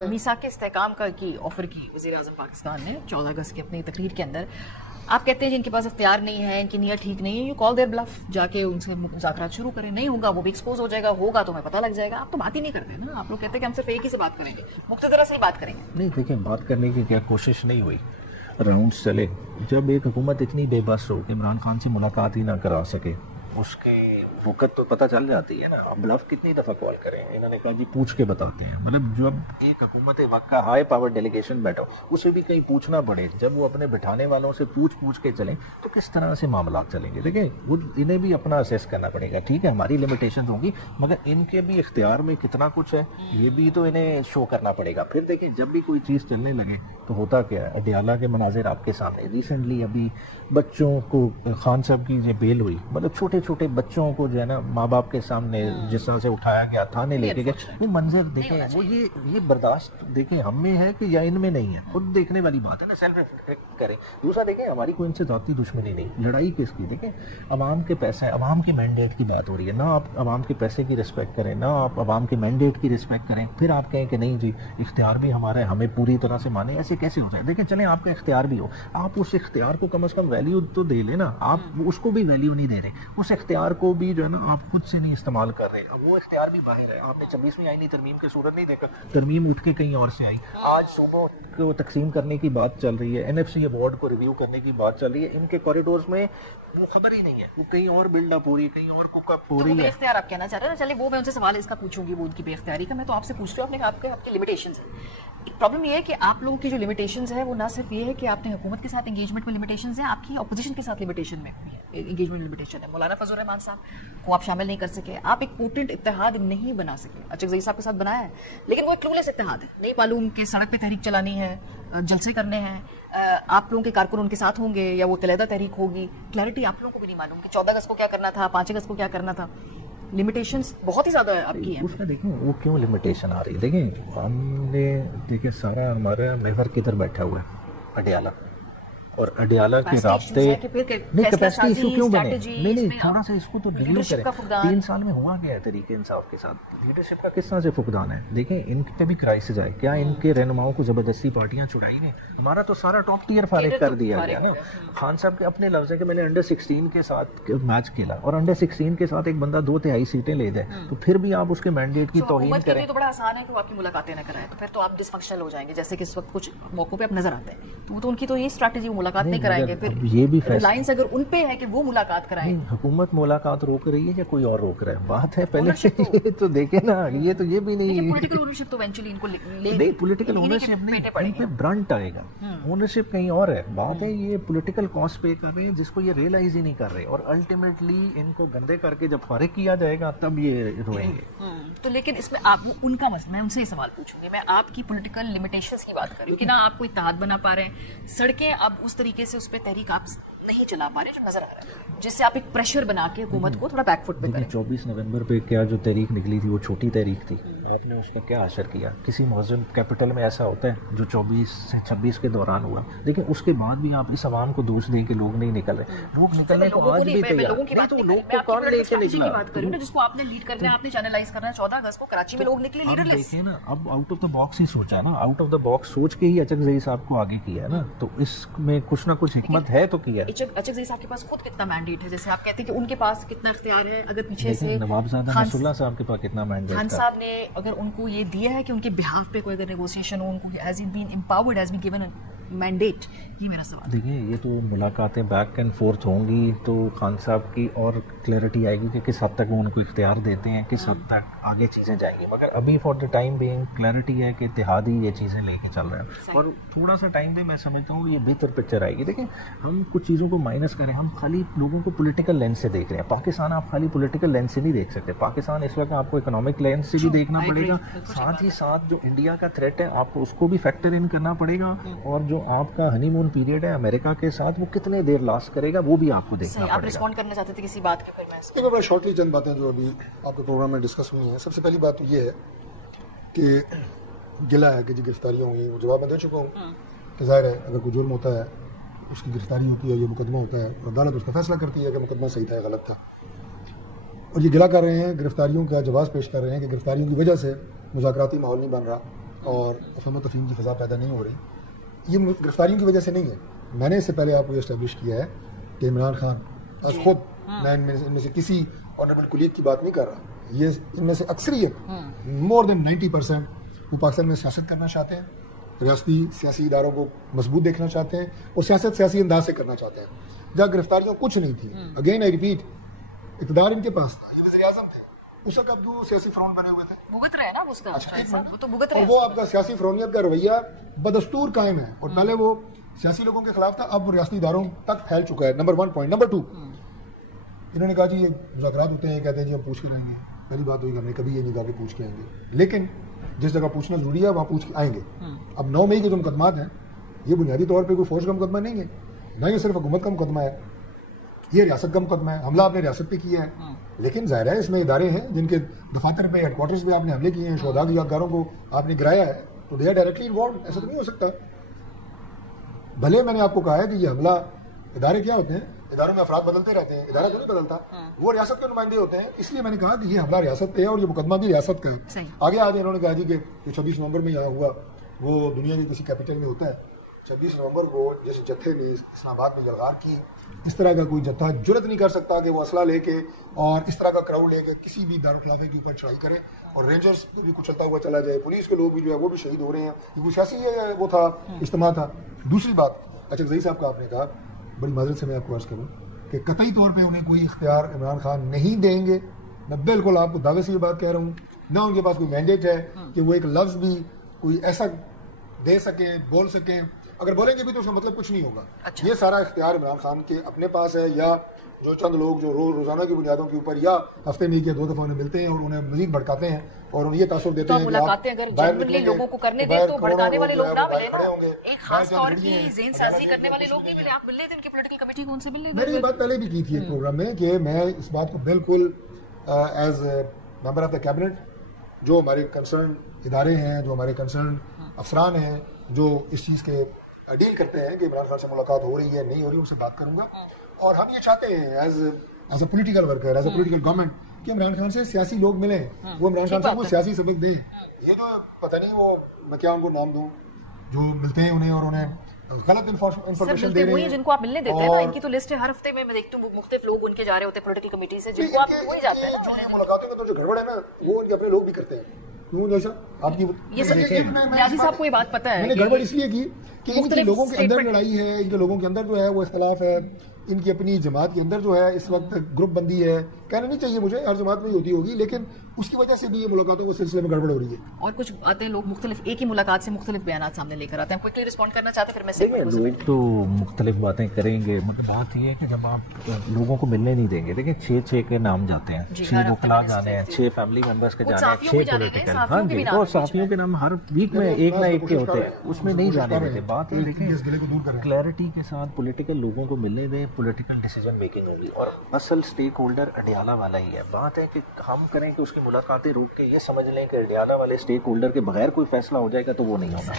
میثاق کے استحکام کی آفر کی وزیر اعظم پاکستان نے 14 اگست کی اپنی تقریر کے اندر. آپ کہتے ہیں جن کے پاس اختیار نہیں ہے, ان کی نیت ٹھیک نہیں ہے, یو کال دیئر بلف, جا کے ان سے مذاکرات شروع کریں. نہیں ہوگا وہ بھی ایکسپوز ہو جائے گا, ہوگا تو ہمیں پتہ لگ جائے گا. آپ تو بات ہی نہیں کرتے نا, آپ لوگ کہتے ہیں کہ ہم صرف ایک ہی سے بات کریں گے, مقتدرہ سے ہی بات کریں گے. نہیں دیکھیں, بات کرنے کی کیا کوشش نہیں ہوئی, راؤنڈز چلے. جب ایک حکومت اتنی بے بس ہو کہ عمران خان سے ملاقات ہی نہ کرا سکے, اس کی وقت تو پتہ چل جاتی ہے نا. اب بلف کتنی دفعہ کال کریں, انہوں نے کہا جی پوچھ کے بتاتے ہیں. مطلب جب ایک حکومت وقت کا ہائی پاور ڈیلیگیشن بیٹھا ہو, اسے بھی کہیں پوچھنا پڑے, جب وہ اپنے بٹھانے والوں سے پوچھ کے چلیں تو کس طرح سے معاملات چلیں گے. دیکھیں وہ انہیں بھی اپنا اسیس کرنا پڑے گا. ٹھیک ہے ہماری لمیٹیشنز ہوں گی, مگر ان کے بھی اختیار میں کتنا کچھ ہے یہ بھی تو انہیں شو کرنا پڑے گا. پھر دیکھیں جب بھی کوئی چیز چلنے لگے تو ہوتا کیا ہے. اڈیالہ کے مناظر آپ کے سامنے, ریسنٹلی ابھی بچوں کو خان صاحب کی جو بیل ہوئی, مطلب چھوٹے چھوٹے بچوں کو جو ہے نا ماں باپ کے سامنے جس طرح سے اٹھایا گیا, تھانے لے کے گئے, وہ منظر دیکھیں, وہ یہ برداشت دیکھیں ہم میں ہے کہ یا ان میں نہیں ہے. خود دیکھنے والی بات ہے نا, سیلف ریفلیکٹ کریں. دوسرا دیکھیں ہماری کوئی ان سے ذاتی دشمنی نہیں, لڑائی کس کی. دیکھیں عوام کے پیسے, عوام کے مینڈیٹ کی بات ہو رہی ہے, نہ آپ عوام کے پیسے کی رسپیکٹ کریں, نہ آپ عوام کے مینڈیٹ کی رسپیکٹ کریں, پھر آپ کہیں کہ نہیں جی اختیار بھی ہمارا ہے, ہمیں پوری طرح سے مانیں. ایسے کیسے ہو جائے. دیکھیں چلیں آپ کا اختیار بھی ہو, آپ اس اختیار کو کم از کم ویلیو تو دے لیں نا. آپ اس کو بھی ویلیو نہیں دے رہے, اس اختیار کو بھی جو ہے نا آپ خود سے نہیں استعمال کر رہے. اب وہ اختیار بھی باہر ہے. آپ نے 26ویں آئینی ترمیم کے صورت نہیں دیکھا, ترمیم اٹھ کے کہیں اور سے آئی. آج صوبوں کو تقسیم کرنے کی بات چل رہی ہے, این ایف سی ایوارڈ کو ریویو کرنے کی بات چل رہی ہے. ان کے کوریڈورز میں وہ خبر ہی نہیں ہے, وہ کہیں اور بلڈ اپ ہو رہی ہے, کہیں اور کوک اپ ہو رہی ہے. اختیار آپ کہنا چاہ رہے ہیں نا, چلے وہ میں ان سے سوال اس کا پوچھوں گی, وہ ان کی بے اختیاری کا. میں تو آپ سے پوچھ رہی ہوں, آپ نے آپ کی لمیٹیشنز ہیں. پرابلم یہ ہے کہ آپ لوگوں کی جو لمیٹیشنز ہے وہ نہ صرف یہ ہے کہ آپ نے حکومت کے ساتھ انگیجمنٹ میں لمیٹیشنز ہیں, آپ کی اپوزیشن کے ساتھ لمیٹیشن میں انگیجمنٹ لمیٹیشن ہے. مولانا فضل الرحمان صاحب کو آپ شامل نہیں کر سکے, آپ ایک پوٹنٹ اتحاد نہیں بنا سکے. اچکزئی صاحب کے ساتھ بنایا ہے لیکن وہ ایک کلولیس اتحاد ہے, نہیں معلوم کہ سڑک پہ تحریک چلانی ہے, جلسے کرنے ہیں, آپ لوگوں کے کارکن ان کے ساتھ ہوں گے یا وہ علیحدہ تحریک ہوگی. کلیئرٹی آپ لوگوں کو بھی نہیں معلوم کہ 14 اگست کو کیا کرنا تھا, 5 اگست کو کیا کرنا تھا. لمیٹیشنز بہت ہی زیادہ آپ کی ہیں. اس میں دیکھیں وہ کیوں لمیٹیشن آ رہی ہے. دیکھیں ہم نے دیکھیں سارا ہمارا محور کدھر بیٹھا ہوا ہے, اڈیالہ, اور اڈیالہ کے رابطے نہیں, کیپیسٹی ایشو کیوں بنے. نہیں تھوڑا سا اس کو تو ڈیل کریں. 3 سال میں ہوا گیا ہے تحریک انصاف کے ساتھ, لیڈرشپ کا کس طرح سے فقدان ہے. دیکھیں ان پہ بھی کرائسس آئے, کیا ان کے رہنماؤں کو زبردستی پارٹیاں چھڑائی ہیں. ہمارا تو سارا ٹاپ ٹیئر فارغ کر دیا گیا نا. خان صاحب کے اپنے لفظ ہے کہ میں نے انڈر 16 کے ساتھ میچ کھیلا, اور انڈر 16 کے ساتھ ایک بندہ 2/3 سیٹیں لے جائے تو پھر بھی آپ اس کے مینڈیٹ کی توہین کریں. تو بڑا آسان ہے کہ وہ آپ کی ملاقاتیں نہ کرائیں, تو پھر تو آپ ڈس فنکشنل ہو جائیں گے, جیسے کہ اس وقت کچھ موقعوں پہ آپ نظر آتے ہیں. تو ان کی تو یہ اسٹریٹجی, وہ ملاقات نہیں کرائیں گے. پھر یہ بھی لائنس اگر ان پہ ہے کہ وہ ملاقات کرائیں. حکومت ملاقات روک رہی ہے یا کوئی اور روک رہا ہے, بات ہے پہلے یہ تو دیکھیں نا. یہ تو یہ بھی نہیں, پولیٹیکل اونرشپ تو ایونچولی ان کو نہیں, پولیٹیکل اونرشپ نہیں, ان پہ برنٹ آئے گا. اونرشپ کہیں اور ہے. بات ہے یہ پولیٹیکل کاسٹ پے کر رہے ہیں جس کو یہ ریئلائز ہی نہیں کر رہے, اور الٹیمیٹلی ان کو گندے کر کے جب فارغ کیا جائے گا تب یہ روئیں گے. تو لیکن اس میں آپ ان کا مسئلہ, میں ان سے یہ سوال پوچھوں گی, میں آپ کی پولیٹیکل لمیٹیشنز کی بات کر رہی ہوں کہ نہ آپ کوئی اتحاد بنا پا رہے ہیں, سڑکیں اب اس طریقے سے اس پہ تحریک آپ نہیں چلا پا رہے جو نظر آ رہا ہے, جس سے آپ ایک پریشر بنا کے حکومت کو تھوڑا بیک فٹ پہ کریں. 24 نومبر پہ کیا جو تحریک نکلی تھی وہ چھوٹی تحریک تھی, آپ نے اس کا کیا اثر کیا. کسی معظم کیپٹل میں ایسا ہوتا ہے جو 24 سے 26 کے دوران ہوا, لیکن اس کے بعد بھی آپ اس عوام کو دوش دیں کہ لوگ نہیں نکل رہے. لوگ نکلنے کو آج بھی تیار نہیں, تو لوگ کو کون لے کے نکلا. بات کر رہی ہوں جس کو آپ نے لیڈ کرنا ہے, آپ نے چینلائز کرنا ہے. 14 اگست کو کراچی میں لوگ نکلے لیڈر لیس. دیکھیں نا, اب آؤٹ آف دا باکس ہی سوچا ہے نا, آؤٹ آف دا باکس سوچ کے ہی اچکزئی صاحب کو آگے کیا ہے نا, تو اس میں کچھ نہ کچھ حکمت ہے تو کیا. اچکزئی صاحب کے پاس خود کتنا مینڈیٹ ہے, جیسے آپ کہتے ہیں کہ ان کے پاس کتنا اختیار ہے. اگر پیچھے سے نوابزادہ نصر اللہ صاحب کے پاس کتنا مینڈیٹ, خان صاحب نے اگر ان کو یہ دیا ہے کہ ان کے بہاف پہ کوئی اگر نیگوسیشن ہو, ان کو has been empowered, has been given mandate. یہ میرا سوال. دیکھیں یہ تو ملاقاتیں بیک اینڈ فورتھ ہوں گی تو خان صاحب کی اور کلیئرٹی آئے گی کہ کس حد تک وہ ان کو اختیار دیتے ہیں, کس حد تک آگے چیزیں جائیں گی. مگر ابھی for the time being clarity ہے کہ اتحادی یہ چیزیں لے کے چل رہے ہیں, اور تھوڑا سا ٹائم دے, میں سمجھتا ہوں یہ بہتر پکچر آئے گی. دیکھیں ہم کچھ چیزوں کو مائنس کریں, ہم خالی لوگوں کو پولیٹیکل لینس سے دیکھ رہے ہیں. پاکستان آپ خالی پولیٹیکل لینس سے نہیں دیکھ سکتے. پاکستان اس وقت آپ کو اکنامک لینس سے بھی دیکھنا پڑے گا, ساتھ ہی ساتھ جو انڈیا کا تھریٹ ہے آپ کو اس کو بھی فیکٹر ان کرنا پڑے گا, اور جو آپ کا ہنی مون پیریڈ ہے امریکہ کے ساتھ وہ کتنے دیر لاسٹ کرے گا وہ بھی آپ کو دیکھنا پڑے گا. آپ رسپونڈ کرنا چاہتے تھے کسی بات کے پھر میں شارٹلی چند باتیں جو ابھی آپ کے پروگرام میں ڈسکس ہوئی ہیں. سب سے پہلی بات یہ ہے کہ گلا ہے کہ جی گرفتاریاں ہوئی, وہ جواب میں دے چکا ہوں کہ ظاہر ہے اگر کوئی جرم ہوتا ہے اس کی گرفتاری ہوتی ہے, یہ مقدمہ ہوتا ہے, اور عدالت اس کا فیصلہ کرتی ہے کہ مقدمہ صحیح تھا یا غلط تھا. اور یہ گلا کر رہے ہیں, گرفتاریوں کا جواز پیش کر رہے ہیں کہ گرفتاریوں کی وجہ سے مذاکراتی ماحول نہیں بن رہا, اور افہام و تفہیم کی فضا پیدا نہیں ہو رہی. یہ گرفتاریوں کی وجہ سے نہیں ہے. میں نے اس سے پہلے آپ کو یہ اسٹیبلش کیا ہے کہ عمران خان آج خود, میں ان میں سے کسی آنریبل کولیگ کی بات نہیں کر رہا, یہ ان میں سے اکثریت مور دین 90% وہ پاکستان میں سیاست کرنا چاہتے ہیں, ریاستی سیاسی اداروں کو مضبوط دیکھنا چاہتے ہیں اور سیاست سیاسی انداز سے کرنا چاہتے ہیں. جہاں گرفتاریاں کچھ نہیں تھیں, اگین آئی ریپیٹ, اقتدار ان کے پاس تھا, یہ وزیر اعظم تھے, اس وقت اب جو سیاسی فرعون بنے ہوئے تھے بھگت رہے نا اس کا, وہ تو بھگت اور رہے. وہ آپ کا سیاسی فرعونیت کا رویہ بدستور قائم ہے, اور پہلے وہ سیاسی لوگوں کے خلاف تھا, اب وہ ریاستی اداروں تک پھیل چکا ہے. Number 1 point. نمبر 2, انہوں نے کہا جی یہ مذاکرات ہوتے ہیں, کہتے ہیں جی ہم پوچھ کے آئیں گے. پہلی بات ہوئی, ہم نے کبھی یہ نہیں کہا کہ پوچھ کے آئیں گے, لیکن جس جگہ پوچھنا ضروری ہے وہاں پوچھ کے آئیں گے. اب 9 مئی کے جو مقدمات ہیں یہ بنیادی طور پہ کوئی فوج کا مقدمہ نہیں ہے, نہ یہ صرف حکومت کا مقدمہ ہے, یہ ریاست کا مقدمہ ہے. حملہ آپ نے ریاست پہ کیا ہے, لیکن ظاہر ہے اس میں ادارے ہیں جن کے دفاتر پہ, ہیڈ کوارٹرز پہ آپ نے حملے کیے ہیں, شہداء کی یادگاروں کو آپ نے گرایا ہے, تو دے آر ڈائریکٹلی انوالوڈ. ایسا تو نہیں ہو سکتا. بھلے میں نے آپ کو کہا ہے کہ یہ حملہ, ادارے کیا ہوتے ہیں, اداروں میں افراد بدلتے رہتے ہیں, ادارہ تو نہیں بدلتا, وہ ریاست کے نمائندے ہوتے ہیں. اس لیے میں نے کہا کہ یہ حملہ ریاست پہ ہے اور یہ مقدمہ بھی ریاست کا ہے. آگے آج انہوں نے کہا جی کہ 26 نومبر میں یہاں ہوا, وہ دنیا کی کسی کیپٹل میں ہوتا ہے 26 نومبر کو جس جتھے نے اسلام آباد میں جلغار کی, اس طرح کا کوئی جتھا جرت نہیں کر سکتا کہ وہ اسلحہ لے کے اور اس طرح کا کراؤڈ لے کے کسی بھی دارالخلافے کے اوپر چڑھائی کرے اور رینجرز بھی کچلتا ہوا چلا جائے, پولیس کے لوگ بھی جو ہے وہ بھی شہید ہو رہے ہیں. یہ کوئی سیاسی وہ تھا, اجتماع تھا. دوسری بات, اچھا زئی صاحب کا آپ نے کہا, بڑی معذرت سے میں آپ کو عرض کروں کہ قطعی طور پہ انہیں کوئی اختیار عمران خان نہیں دیں گے. میں بالکل آپ کو دعوے سے یہ بات کہہ رہا ہوں, نہ ان کے پاس کوئی مینڈیٹ ہے کہ وہ ایک لفظ بھی کوئی ایسا دے سکے, بول سکے. اگر بولیں گے بھی تو اس کا مطلب کچھ نہیں ہوگا. یہ سارا اختیار عمران خان کے اپنے پاس ہے, یا جو چند لوگ جو روزانہ کی بنیادوں کے اوپر یا ہفتے میں 1 یا 2 دفعہ انہیں ملتے ہیں اور انہیں مزید بھڑکاتے ہیں اور انہیں یہ تاثر دیتے ہیں کہ ملاقاتیں اگر جنرلی لوگوں کو کرنے دیں تو بھڑکانے والے لوگ نہ ملے نا, ایک خاص طور کی ذہن سازی کرنے والے لوگ نہیں ملے. آپ مل رہے تھے ان کی پولیٹیکل کمیٹی کو, ان سے مل رہے تھے. میں نے یہ بات پہلے بھی کی تھی ایک پروگرام میں کہ میں اس بات کو بالکل as member of the cabinet, جو ہمارے کنسرن ادارے ہیں, جو ہمارے کنسرن افسران ہیں, جو اس چیز کے ڈیل کرتے ہیں کہ عمران خان سے ملاقات ہو رہی ہے نہیں ہو رہی, ان سے بات کروں گا. اور ہم یہ چاہتے ہیں as a political worker, as a political government, کہ عمران خان سے سیاسی لوگ ملیں, وہ عمران خان صاحب کو سیاسی سبق دیں. یہ جو پتہ نہیں وہ میں کیا ان کو نام دوں, جو ملتے ہیں انہیں اور انہیں غلط انفارمیشن دے رہے ہیں, جن کو آپ ملنے دیتے ہیں نا, ان کی تو لسٹ ہے ہر ہفتے میں دیکھتی ہوں, مختلف لوگ ان کے جا رہے ہوتے ہیں پولیٹیکل کمیٹی سے, جن کو آپ وہی جاتے ہیں نا. جو ملاقاتوں میں تو جو گڑبڑ ہے نا وہ ان کے اپنے لوگ بھی کرتے ہیں. کیوں جیسا آپ کی نیازی صاحب کو یہ بات پتہ ہے, میں نے گڑبڑ اس لیے کی کہ ان کے لوگوں کے اندر لڑائی ہے, ان کے لوگوں کے اندر جو ہے وہ اختلاف ہے, ان کی اپنی جماعت کے اندر جو ہے اس وقت گروپ بندی ہے. کہنا نہیں چاہیے مجھے, ہر جماعت میں ہوتی ہوگی, لیکن اس کی وجہ سے بھی یہ ملاقاتوں کے سلسلے میں گڑبڑ ہو رہی ہے. اور کچھ آتے ہیں لوگ مختلف ایک ہی ملاقات سے مختلف بیانات سامنے لے کر آتے ہیں. کوئکلی رسپونڈ کرنا چاہتے ہیں, پھر میں لوگ تو مختلف باتیں کریں گے, مطلب بات یہ ہے کہ جب آپ لوگوں کو ملنے نہیں دیں گے, دیکھیں 6 کے نام جاتے ہیں, 6 وکلا جانے ہیں, 6 فیملی ممبرس کے جانے ہیں, 6 پولیٹیکل, ہاں جی, اور صحافیوں کے نام ہر ویک میں ایک نہ ایک کے ہوتے ہیں, اس میں نہیں جانے دیتے. بات یہ دیکھیں کلیئرٹی کے ساتھ پولیٹیکل لوگوں کو ملنے دیں, پولیٹیکل ڈیسیجن میکنگ ہوگی. اور اصل اسٹیک ہولڈر اڈیالہ والا ہی ہے. بات ہے کہ ہم کریں کہ اس کی ملاقاتیں روک کے یہ سمجھ لیں کہ اڈیالہ والے اسٹیک ہولڈر کے بغیر کوئی فیصلہ ہو جائے گا, تو وہ نہیں ہونا.